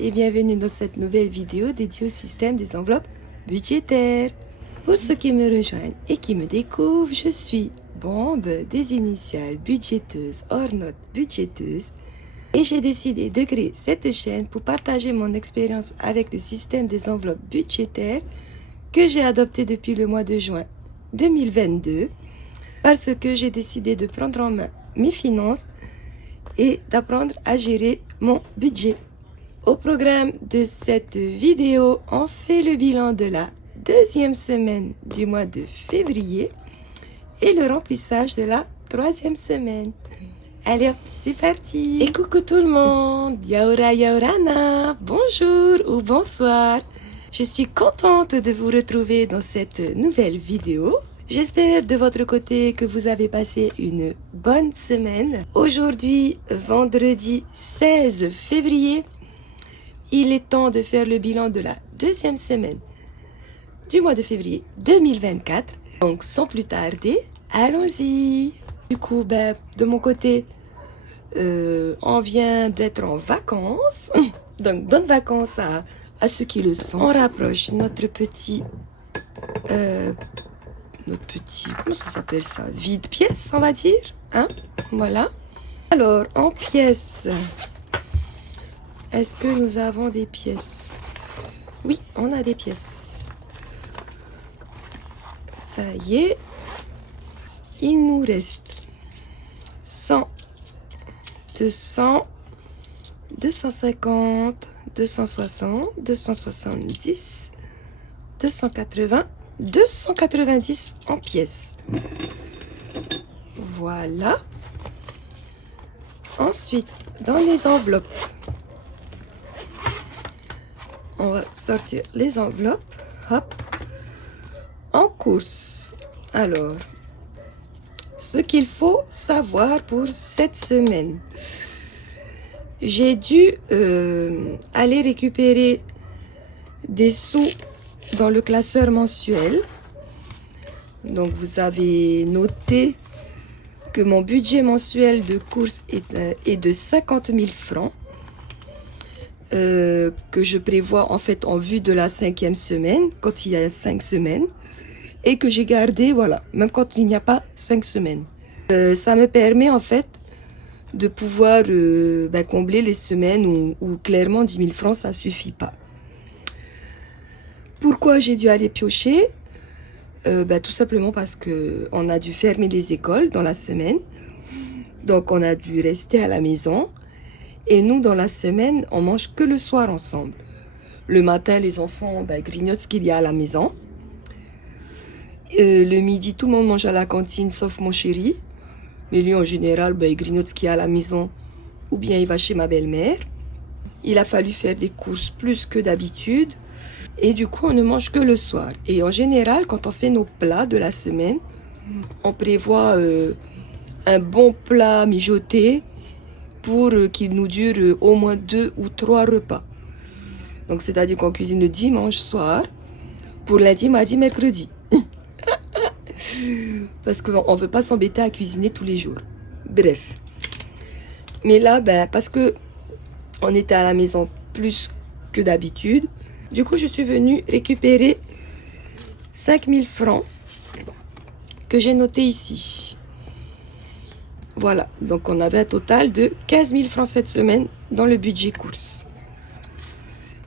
et bienvenue dans cette nouvelle vidéo dédiée au système des enveloppes budgétaires. Pour ceux qui me rejoignent et qui me découvrent, je suis Bombe des initiales budgéteuses hors note budgéteuse et j'ai décidé de créer cette chaîne pour partager mon expérience avec le système des enveloppes budgétaires que j'ai adopté depuis le mois de juin 2022 parce que j'ai décidé de prendre en main mes finances et d'apprendre à gérer mon budget. Au programme de cette vidéo, on fait le bilan de la deuxième semaine du mois de février et le remplissage de la troisième semaine. Allez hop, c'est parti. Et coucou tout le monde, yaora yaorana, bonjour ou bonsoir. Je suis contente de vous retrouver dans cette nouvelle vidéo. J'espère de votre côté que vous avez passé une bonne semaine. Aujourd'hui, vendredi 16 février, il est temps de faire le bilan de la deuxième semaine du mois de février 2024. Donc, sans plus tarder, allons-y. Du coup, de mon côté, on vient d'être en vacances. Donc, bonnes vacances à ceux qui le sont. On rapproche notre petit, comment ça s'appelle ça? Vide-pièce, on va dire. Hein? Voilà. Alors, en pièces, est-ce que nous avons des pièces? Oui, on a des pièces. Ça y est. Il nous reste 100, 200, 250, 260, 270, 280, 290 en pièces. Voilà. Ensuite, dans les enveloppes, on va sortir les enveloppes. Hop. En course. Alors, ce qu'il faut savoir pour cette semaine. J'ai dû aller récupérer des sous dans le classeur mensuel. Donc, vous avez noté que mon budget mensuel de course est de 50 000 francs. Que je prévois en fait en vue de la 5e semaine, quand il y a 5 semaines. Et que j'ai gardé, voilà, même quand il n'y a pas 5 semaines. Ça me permet en fait de pouvoir combler les semaines où clairement 10 000 francs, ça suffit pas. Pourquoi j'ai dû aller piocher? Tout simplement parce que on a dû fermer les écoles dans la semaine. Donc on a dû rester à la maison. Et nous, dans la semaine, on mange que le soir ensemble. Le matin, les enfants grignotent ce qu'il y a à la maison. Le midi, tout le monde mange à la cantine, sauf mon chéri. Mais lui, en général, il grignote ce qu'il y a à la maison ou bien il va chez ma belle-mère. Il a fallu faire des courses plus que d'habitude. Et du coup, on ne mange que le soir. Et en général, quand on fait nos plats de la semaine, on prévoit un bon plat mijoté pour qu'il nous dure au moins 2 ou 3 repas. Donc, c'est-à-dire qu'on cuisine le dimanche soir pour lundi, mardi, mercredi. Parce qu'on ne veut pas s'embêter à cuisiner tous les jours. Bref. Mais là, parce que on était à la maison plus que d'habitude, du coup, je suis venue récupérer 5 000 francs que j'ai noté ici. Voilà. Donc, on avait un total de 15 000 francs cette semaine dans le budget course.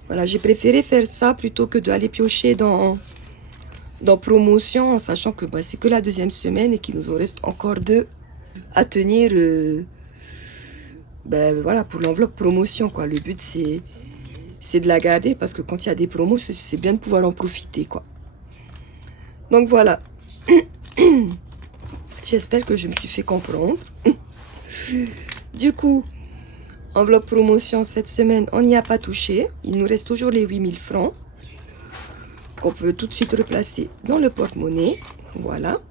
Voilà. J'ai préféré faire ça plutôt que d'aller piocher dans promotion, en sachant que c'est que la deuxième semaine et qu'il nous en reste encore 2 à tenir voilà, pour l'enveloppe promotion, quoi. Le but, c'est de la garder parce que quand il y a des promos, c'est bien de pouvoir en profiter, quoi. Donc, voilà. J'espère que je me suis fait comprendre. Du coup, enveloppe promotion cette semaine, on n'y a pas touché. Il nous reste toujours les 8 000 francs. Qu'on peut tout de suite replacer dans le porte-monnaie. Voilà.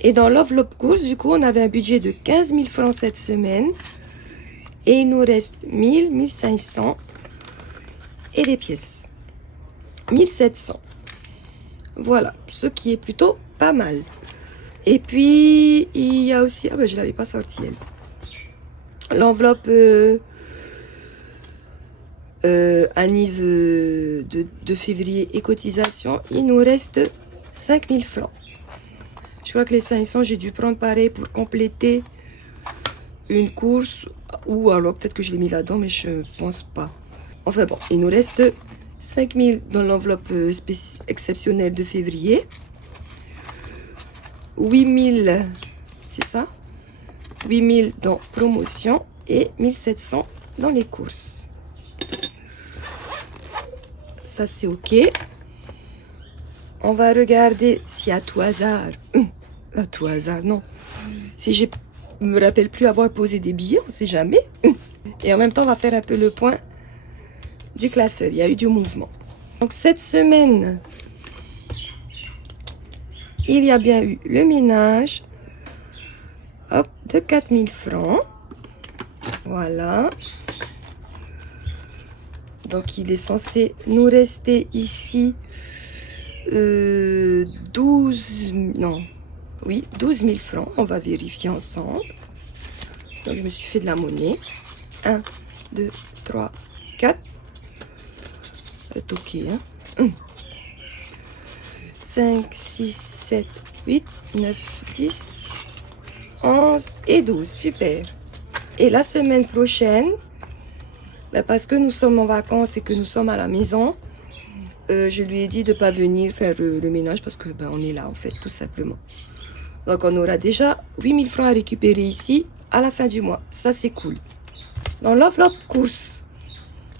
Et dans l'enveloppe course, du coup, on avait un budget de 15 000 francs cette semaine. Et il nous reste 1000, 1500 et des pièces. 1700. Voilà. Ce qui est plutôt pas mal. Et puis, il y a aussi... Ah je ne l'avais pas sortie, elle. L'enveloppe Anniv de février et cotisation, il nous reste 5000 francs. Je crois que les 500, j'ai dû prendre pareil pour compléter une course. Ou alors peut-être que je l'ai mis là-dedans, mais je pense pas. Enfin bon, il nous reste 5000 dans l'enveloppe exceptionnelle de février. 8000, c'est ça? 8000 dans promotion et 1700 dans les courses. Ça c'est ok. On va regarder si à tout hasard, à tout hasard non, si je me rappelle plus avoir posé des billets, on sait jamais. Et en même temps on va faire un peu le point du classeur, il y a eu du mouvement. Donc cette semaine, il y a bien eu le ménage, hop, de 4000 francs, voilà. Donc il est censé nous rester ici 12 000 francs. On va vérifier ensemble. Donc je me suis fait de la monnaie. 1, 2, 3, 4. C'est ok. Hein? 5, 6, 7, 8, 9, 10, 11 et 12. Super. Et la semaine prochaine, parce que nous sommes en vacances et que nous sommes à la maison, je lui ai dit de ne pas venir faire le ménage parce que on est là en fait, tout simplement. Donc on aura déjà 8000 francs à récupérer ici à la fin du mois. Ça c'est cool. Dans l'enveloppe course,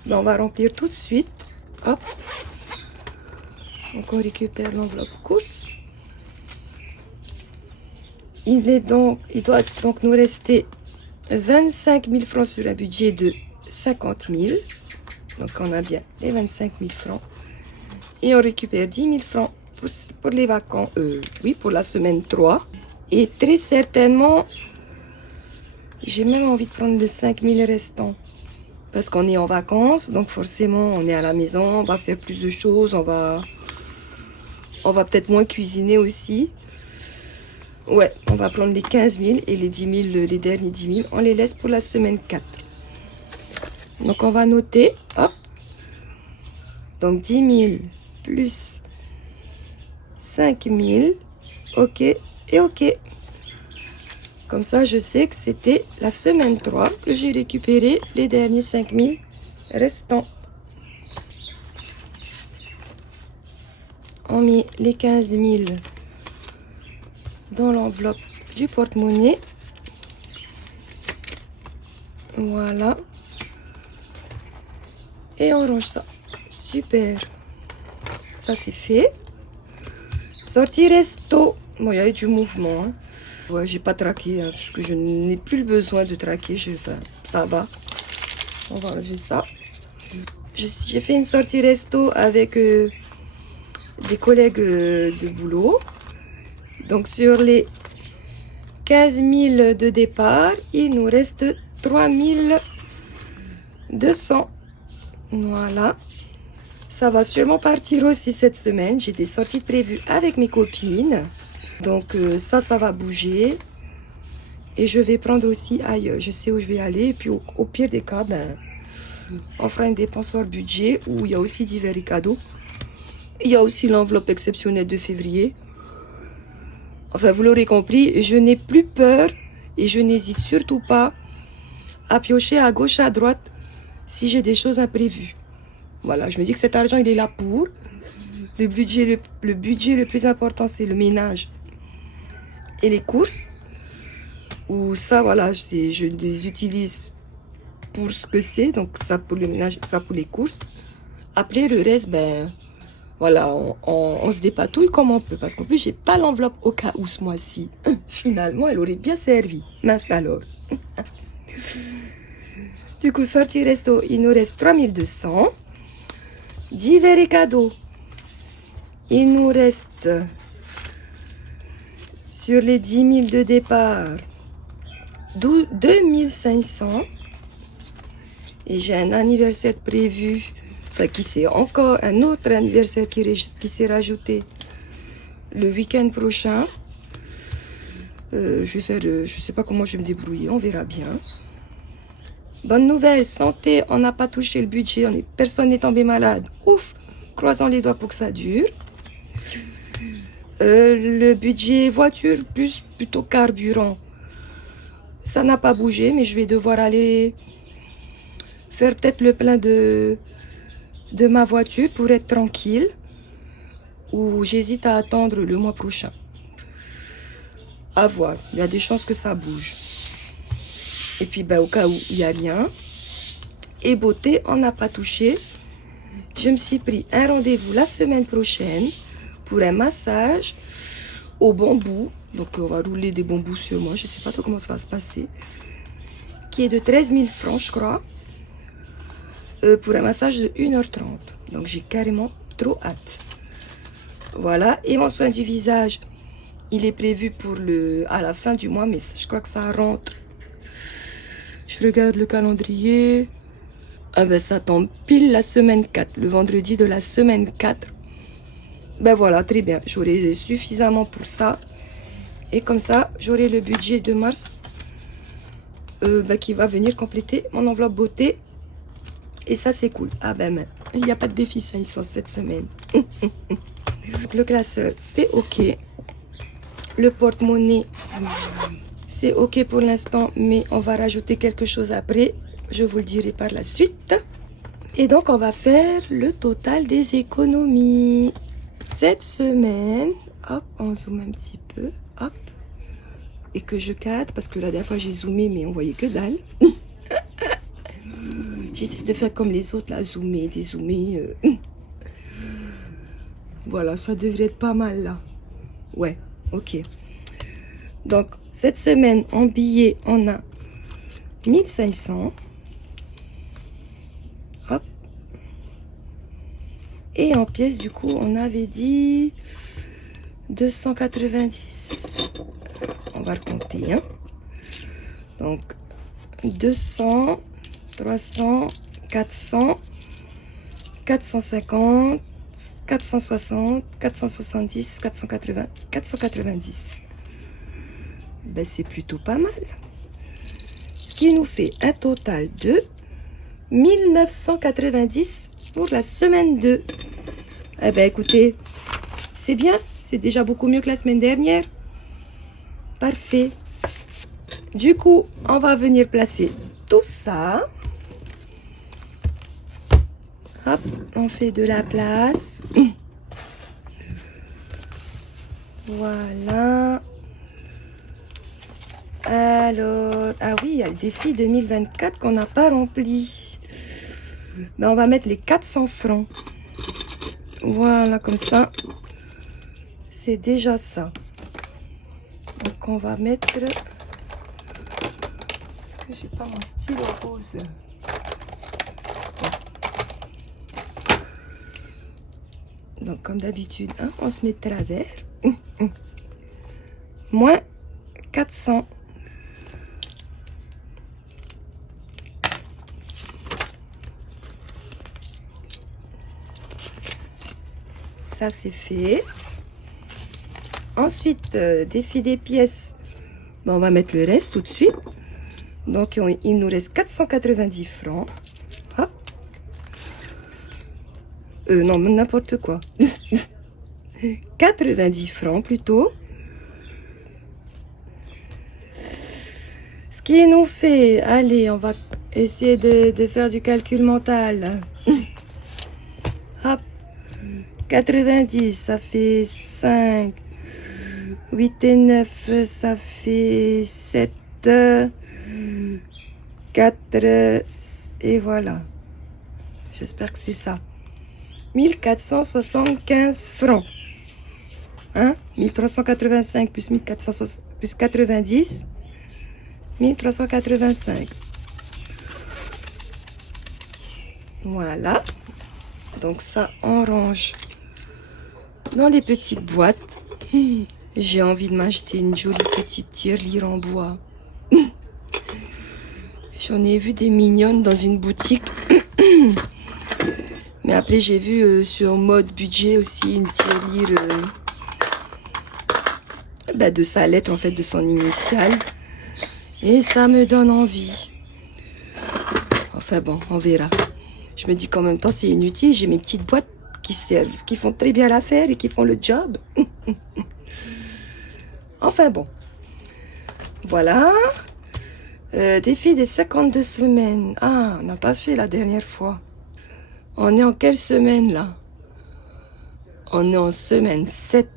on va remplir tout de suite. Hop. Donc on récupère l'enveloppe course. Il doit donc nous rester 25 000 francs sur un budget de 50 000. Donc on a bien les 25 000 francs. Et on récupère 10 000 francs pour les vacances. Oui, pour la semaine 3. Et très certainement, j'ai même envie de prendre les 5 000 restants. Parce qu'on est en vacances, donc forcément on est à la maison, on va faire plus de choses, on va peut-être moins cuisiner aussi. Ouais, on va prendre les 15 000 et les 10 000, les derniers 10 000, on les laisse pour la semaine 4. Donc on va noter, hop. Donc 10 000 plus 5 000, ok et ok. Comme ça, je sais que c'était la semaine 3 que j'ai récupéré les derniers 5 000 restants. On met les 15 000 dans l'enveloppe du porte-monnaie. Voilà. Et on range ça. Super. Ça, c'est fait. Sortie resto. Bon, il y a eu du mouvement. Hein. Ouais, j'ai pas traqué, hein, parce que je n'ai plus le besoin de traquer. Ça va. On va enlever ça. J'ai fait une sortie resto avec des collègues de boulot. Donc sur les 15 000 de départ, il nous reste 3 200. Voilà. Ça va sûrement partir aussi cette semaine. J'ai des sorties prévues avec mes copines. Donc ça va bouger. Et je vais prendre aussi ailleurs. Je sais où je vais aller. Et puis au pire des cas, on fera une dépense hors budget où il y a aussi divers cadeaux. Il y a aussi l'enveloppe exceptionnelle de février. Enfin, vous l'aurez compris, je n'ai plus peur et je n'hésite surtout pas à piocher à gauche, à droite si j'ai des choses imprévues. Voilà, je me dis que cet argent, il est là pour. Le budget le plus important, c'est le ménage et les courses. Ou ça, voilà, je les utilise pour ce que c'est. Donc, ça pour le ménage, ça pour les courses. Après, le reste, voilà, on se dépatouille comme on peut. Parce qu'en plus, j'ai pas l'enveloppe au cas où ce mois-ci. Finalement, elle aurait bien servi. Mince alors. Du coup, sortie resto, il nous reste 3200. Divers et cadeaux. Il nous reste, sur les 10 000 de départ, 2500. Et j'ai un anniversaire prévu. Enfin, qui c'est encore un autre anniversaire qui s'est rajouté le week-end prochain. Je vais faire, je sais pas comment je vais me débrouiller, on verra bien. Bonne nouvelle, santé, on n'a pas touché le budget, personne n'est tombé malade. Ouf, croisons les doigts pour que ça dure. Le budget voiture plus plutôt carburant, ça n'a pas bougé, mais je vais devoir aller faire peut-être le plein de ma voiture pour être tranquille. Ou j'hésite à attendre le mois prochain. À voir, il y a des chances que ça bouge. Et puis au cas où il n'y a rien. Et beauté, on n'a pas touché. Je me suis pris un rendez-vous la semaine prochaine pour un massage au bambou. Donc on va rouler des bambous sur moi, je ne sais pas trop comment ça va se passer. Qui est de 13 000 francs, je crois. Pour un massage de 1h30. Donc j'ai carrément trop hâte. Voilà, et mon soin du visage, il est prévu pour à la fin du mois, mais je crois que ça rentre. Je regarde le calendrier. Ah ben ça tombe pile la semaine 4, le vendredi de la semaine 4. Ben voilà, très bien, j'aurai suffisamment pour ça. Et comme ça, j'aurai le budget de mars qui va venir compléter mon enveloppe beauté. Et ça, c'est cool. Ah ben, il n'y a pas de défi ça, cette semaine. Le classeur, c'est OK. Le porte-monnaie, c'est OK pour l'instant, mais on va rajouter quelque chose après. Je vous le dirai par la suite. Et donc, on va faire le total des économies. Cette semaine, hop, on zoome un petit peu, hop. Et que je cadre, parce que la dernière fois, j'ai zoomé, mais on voyait que dalle. J'essaie de faire comme les autres, là, zoomer, dézoomer. Voilà, ça devrait être pas mal, là. Ouais, OK. Donc, cette semaine, en billets, on a 1500. Hop. Et en pièces, du coup, on avait dit 290. On va le compter, hein. Donc, 200, 300, 400, 450, 460, 470, 480, 490. Ben, c'est plutôt pas mal. Ce qui nous fait un total de 1990 pour la semaine 2. Eh ben, écoutez, c'est bien. C'est déjà beaucoup mieux que la semaine dernière. Parfait. Du coup, on va venir placer tout ça. Hop, on fait de la place. Voilà. Alors, ah oui, il y a le défi 2024 qu'on n'a pas rempli. Ben, on va mettre les 400 francs. Voilà, comme ça. C'est déjà ça. Donc, on va mettre... Est-ce que j'ai pas mon stylo rose? Donc, comme d'habitude, hein, on se met de travers. Moins 400. Ça, c'est fait. Ensuite, défi des pièces. Bon, on va mettre le reste tout de suite. Donc, il nous reste 490 francs. Hop. Non, n'importe quoi. 90 francs plutôt. Ce qui nous fait... Allez, on va essayer de faire du calcul mental. Hop. 90, ça fait 5. 8 et 9, ça fait 7. 4. Et voilà. J'espère que c'est ça. 1475 francs. Hein? 1385 plus 1460 plus 90. 1385. Voilà. Donc ça, on range dans les petites boîtes. J'ai envie de m'acheter une jolie petite tirelire en bois. J'en ai vu des mignonnes dans une boutique. Mais après, j'ai vu sur mode budget aussi une tirelire de sa lettre, en fait, de son initiale. Et ça me donne envie. Enfin bon, on verra. Je me dis qu'en même temps, c'est inutile. J'ai mes petites boîtes qui servent, qui font très bien l'affaire et qui font le job. Enfin bon. Voilà. Défi des 52 semaines. Ah, on n'a pas fait la dernière fois. On est en quelle semaine là? On est en semaine 7.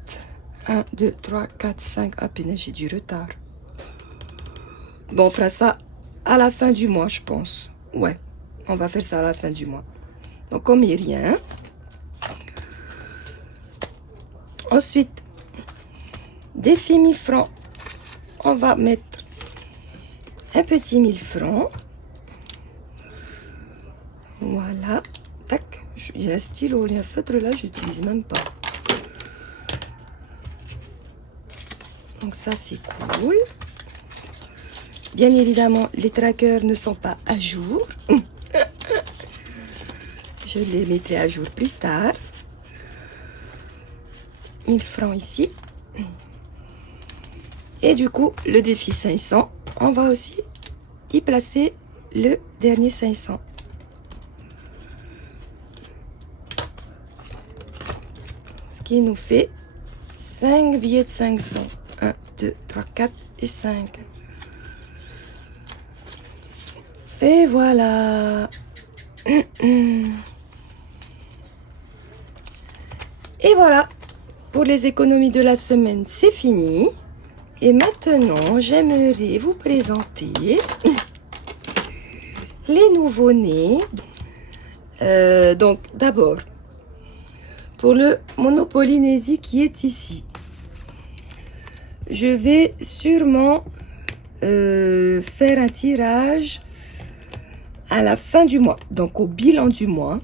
1, 2, 3, 4, 5. Ah, punaise, j'ai du retard. Bon, on fera ça à la fin du mois, je pense. Ouais, on va faire ça à la fin du mois. Donc, on met rien. Ensuite, défi 1000 francs. On va mettre un petit 1000 francs. Voilà. Tac. Il y a un stylo, il y a un feutre là, je n'utilise même pas. Donc ça, c'est cool. Bien évidemment, les trackers ne sont pas à jour. Je les mettrai à jour plus tard. 1000 francs ici. Et du coup, le défi 500, on va aussi y placer le dernier 500. Ce qui nous fait 5 billets de 500. 1, 2, 3, 4 et 5. Et voilà. Et voilà. Pour les économies de la semaine, c'est fini. Et maintenant, j'aimerais vous présenter les nouveaux-nés. Donc, d'abord, pour le Monopolynésie qui est ici, je vais sûrement faire un tirage à la fin du mois, donc au bilan du mois.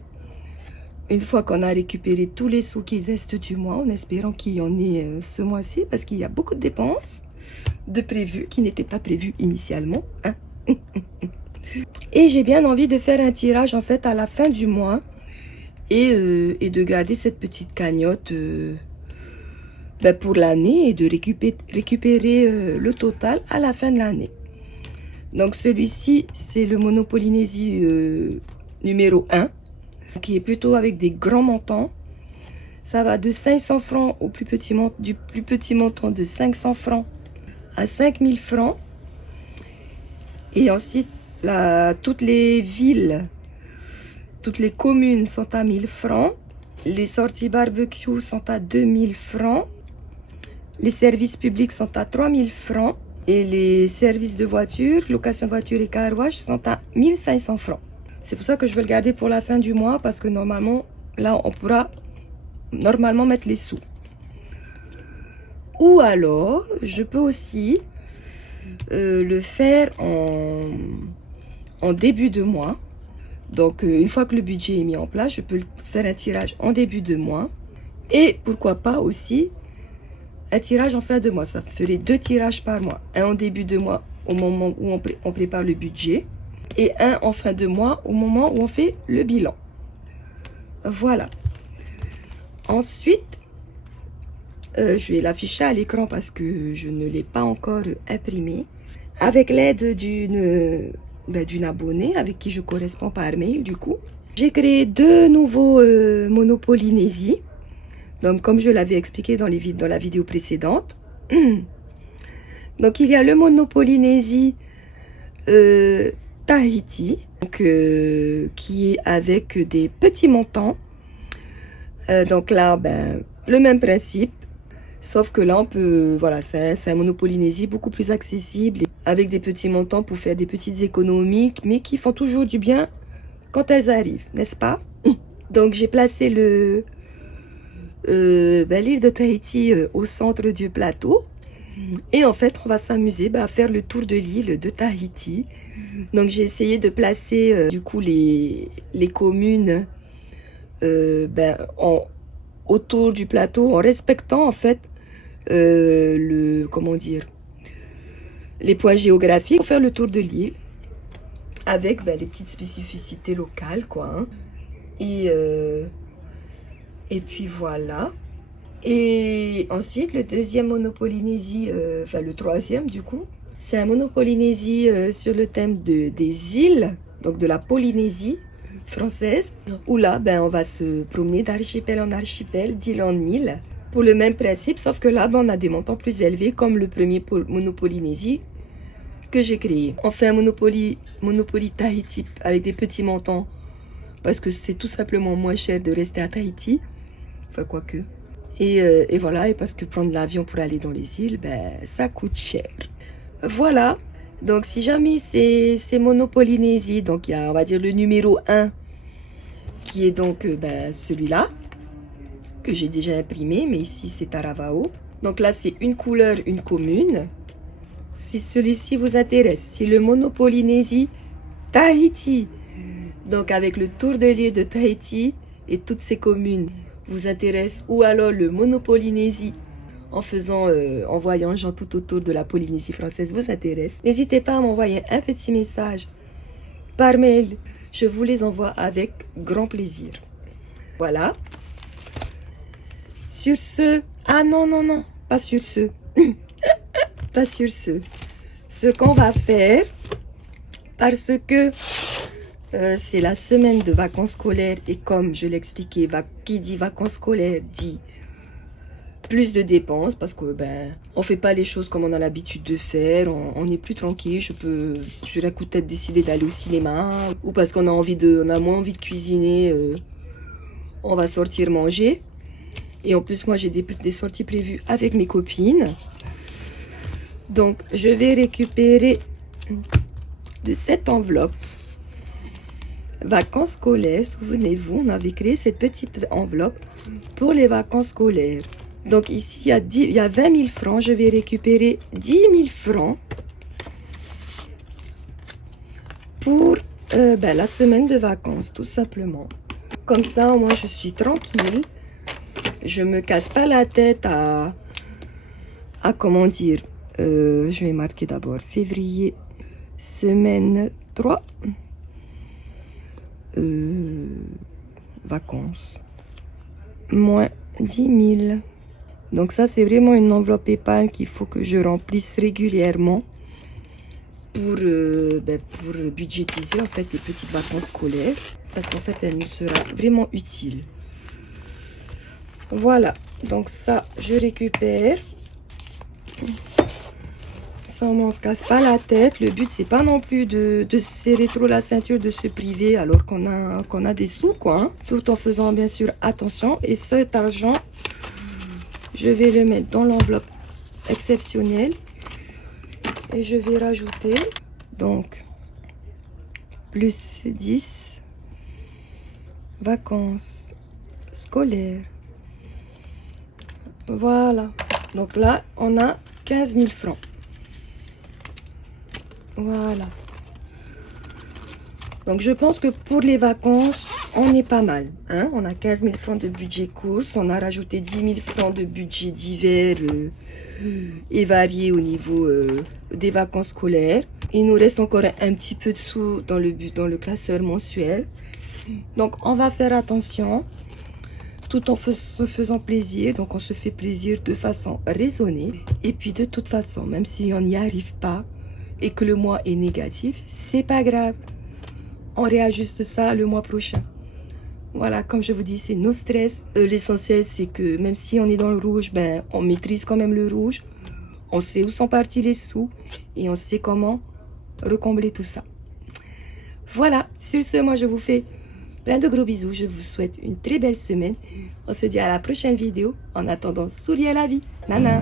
Une fois qu'on a récupéré tous les sous qui restent du mois, en espérant qu'il y en ait ce mois-ci, parce qu'il y a beaucoup de dépenses de prévues qui n'étaient pas prévues initialement. Hein. Et j'ai bien envie de faire un tirage en fait à la fin du mois et de garder cette petite cagnotte pour l'année et de récupérer le total à la fin de l'année. Donc celui-ci, c'est le Monopolynésie numéro 1, qui est plutôt avec des grands montants. Ça va de 500 francs au plus petit du plus petit montant de 500 francs à 5000 francs. Et ensuite, toutes les villes, toutes les communes sont à 1000 francs. Les sorties barbecue sont à 2000 francs. Les services publics sont à 3000 francs. Et les services de voiture, location de voiture et car wash sont à 1500 francs. C'est pour ça que je veux le garder pour la fin du mois, parce que normalement, là, on pourra normalement mettre les sous. Ou alors, je peux aussi le faire en début de mois. Donc, une fois que le budget est mis en place, je peux faire un tirage en début de mois. Et pourquoi pas aussi un tirage en fin de mois. Ça ferait 2 tirages par mois. Un en début de mois au moment où on prépare le budget. Et un en fin de mois au moment où on fait le bilan. Voilà. Ensuite, je vais l'afficher à l'écran parce que je ne l'ai pas encore imprimé. Avec l'aide d'une abonnée avec qui je corresponds par mail du coup. J'ai créé 2 nouveaux Monopolynésie. Donc comme je l'avais expliqué dans la vidéo précédente. Donc il y a le Monopolynésie Tahiti. Donc, qui est avec des petits montants. Donc là, le même principe. Sauf que là, on peut, voilà, c'est un Monopolynésie beaucoup plus accessible, avec des petits montants pour faire des petites économies, mais qui font toujours du bien quand elles arrivent, n'est-ce pas? Donc j'ai placé l'île de Tahiti au centre du plateau. Et en fait, on va s'amuser à faire le tour de l'île de Tahiti. Donc j'ai essayé de placer du coup les communes autour du plateau en respectant en fait comment dire, les points géographiques pour faire le tour de l'île avec les petites spécificités locales quoi. Hein. Et puis voilà. Et ensuite le deuxième Monopolynésie, le troisième du coup, c'est un Monopolynésie sur le thème des îles. donc de la Polynésie française, où là, ben, on va se promener d'archipel en archipel, d'île en île, pour le même principe, sauf que là, ben, on a des montants plus élevés, comme le premier Monopolynésie que j'ai créé. On fait un Monopoly Tahiti avec des petits montants, parce que c'est tout simplement moins cher de rester à Tahiti, enfin quoique. Et voilà, et parce que prendre l'avion pour aller dans les îles, ben, ça coûte cher. Voilà, donc si jamais c'est Monopolynésie, donc il y a, on va dire, le numéro 1, qui est donc ben, celui-là, que j'ai déjà imprimé, mais ici c'est Taravao. Donc là c'est une couleur, une commune. Si celui-ci vous intéresse, si le Monopolynésie Tahiti, donc avec le tour de l'île de Tahiti et toutes ses communes, vous intéresse, ou alors le Monopolynésie en voyageant tout autour de la Polynésie française vous intéresse, n'hésitez pas à m'envoyer un petit message par mail. Je vous les envoie avec grand plaisir. Voilà. Sur ce... Ah non, non, non. Pas sur ce. Pas sur ce. Ce qu'on va faire, parce que c'est la semaine de vacances scolaires et comme je l'expliquais, qui dit vacances scolaires dit plus de dépenses parce que ben on fait pas les choses comme on a l'habitude de faire, on est plus tranquille. Je vais peut-être décider d'aller au cinéma ou parce qu'on a moins envie de cuisiner, on va sortir manger. Et en plus moi j'ai des sorties prévues avec mes copines. Donc je vais récupérer de cette enveloppe vacances scolaires. Souvenez-vous, on avait créé cette petite enveloppe pour les vacances scolaires. Donc ici, il y a 20 000 francs. Je vais récupérer 10 000 francs pour ben, la semaine de vacances, tout simplement. Comme ça, moi, je suis tranquille. Je me casse pas la tête à comment dire. Je vais marquer d'abord février, semaine 3. Vacances moins 10 000. Donc ça c'est vraiment une enveloppe épargne qu'il faut que je remplisse régulièrement pour budgétiser en fait les petites vacances scolaires, parce qu'en fait elle nous sera vraiment utile. Voilà, donc ça je récupère. Ça, on se casse pas la tête. Le but c'est pas non plus de serrer trop la ceinture, de se priver alors qu'on a des sous quoi, hein, tout en faisant bien sûr attention. Et cet argent, je vais le mettre dans l'enveloppe exceptionnelle et je vais rajouter donc plus 10 vacances scolaires. Voilà, donc là on a 15 000 francs. Voilà. Donc je pense que pour les vacances, on est pas mal. Hein? On a 15 000 francs de budget course. On a rajouté 10 000 francs de budget d'hiver et varié au niveau des vacances scolaires. Il nous reste encore un petit peu de sous dans le classeur mensuel. Donc on va faire attention tout en se faisant plaisir. Donc on se fait plaisir de façon raisonnée. Et puis de toute façon, même si on n'y arrive pas, et que le mois est négatif, c'est pas grave. On réajuste ça le mois prochain. Voilà, comme je vous dis, c'est no stress. L'essentiel, c'est que même si on est dans le rouge, ben, on maîtrise quand même le rouge. On sait où sont partis les sous et on sait comment recombler tout ça. Voilà, sur ce, moi je vous fais plein de gros bisous. Je vous souhaite une très belle semaine. On se dit à la prochaine vidéo. En attendant, souriez à la vie. Nana.